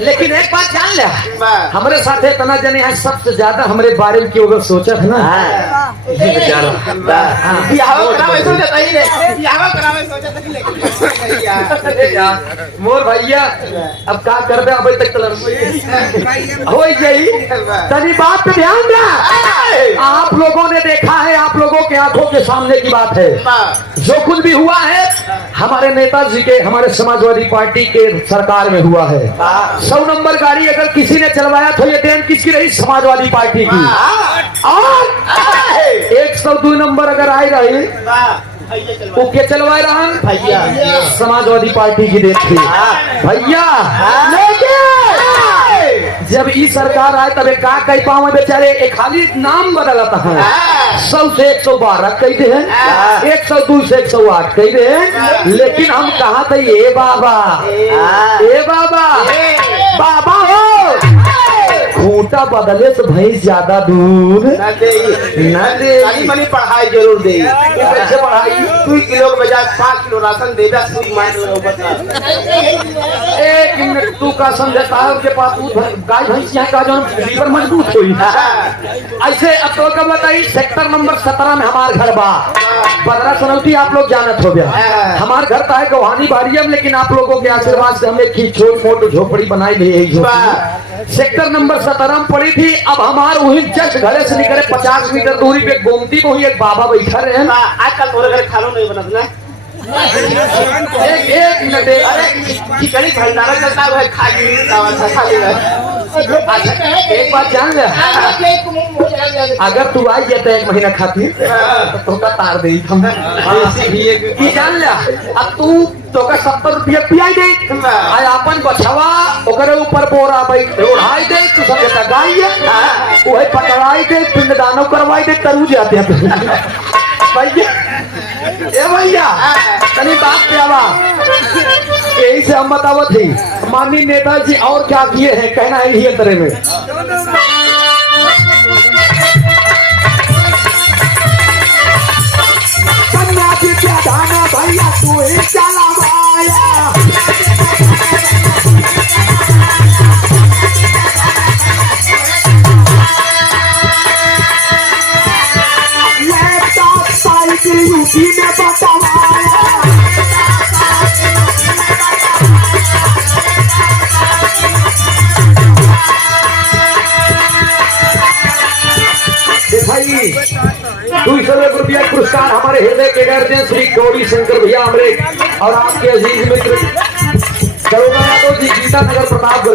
लेकिन एक बात जान ले, हमारे साथ इतना जने हैं, सबसे ज्यादा हमारे बारे में क्यों सोचा है ना। मोर भैया अब क्या कर दे, अभी तक हो गई। तनी बात पे ध्यान दे, आप लोगों ने देखा है, आप लोगों के आंखों के सामने की बात है। जो कुछ भी हुआ है हमारे नेताजी के, हमारे समाजवादी पार्टी के सरकार में हुआ है। 100 नंबर गाड़ी अगर किसी ने चलवाया तो ये देन किसकी रही? समाजवादी पार्टी की। और 102 नंबर अगर आई रही वो क्या चलवा रहा है? भैया समाजवादी पार्टी की देन थी भैया। जब ई सरकार आए तब का कही पाओ बेचारे, एक खाली नाम बदलता है। 100 से 112 कहते हैं, 102 से 108 कहते हैं। लेकिन हम कहा थे ए बाबा, ए बाबा, बाबा हो खूंटा बदले तो भैंस ज्यादा दूध न दे। मनी पढ़ाई जरूर दे। कैसे पढ़ाई? 2 किलो के बजाय 5 किलो राशन दे। 1 मिनट तू का समझता है उसके पास गाय भैंस यहाँ का जो लीवर मजबूत हुई। ऐसे अब तो कब बताई, सेक्टर नंबर 17 में हमार घर बा। 15 सनौती आप लोग जानत हो गया। हमार घर तो है गवानी बाड़िया में, लेकिन आप लोगों के आशीर्वाद से हमने की छोट मोट झोपड़ी बनाई ली। सेक्टर नंबर 17 में पड़ी थी। अब हमारे वही जस्ट घरे से निकले 50 मीटर दूरी पे गोमती में ही एक बाबा बैठा रहे हैं। आजकल तोरे घर खानो नहीं बनत ना। एक मिनट, चिकनी भंडारा चलता है, खाली एक बात जान ले, अगर तू आई जाता 1 महीना खातिर तो का तार दे हम भी जान ले। अब तू तो का 70 रुपया पियाई दे, आज अपन बछवा ओकरे ऊपर बोरा बैठ ओढ़ाई दे, तू समझता गाय वही पकड़ाई दे, पिंडदानों करवाई दे, तरु जाते हैं भैया। ए भैया तनी बात पे आवा, यही से हम बतावत थी। माननीय नेताजी और क्या किए हैं, कहना है यही तरह में। सन्यासी क्या धाना भैया तू ही चला माया, लैपटॉप साइकिल यूपी में बटवाया। भाई 201 रुपया पुरस्कार हमारे हृदय के गार्जियन श्री गौरी शंकर भैया हमारे और आपके अजीज मित्र दरोगा यादव जी, गीता नगर प्रताप।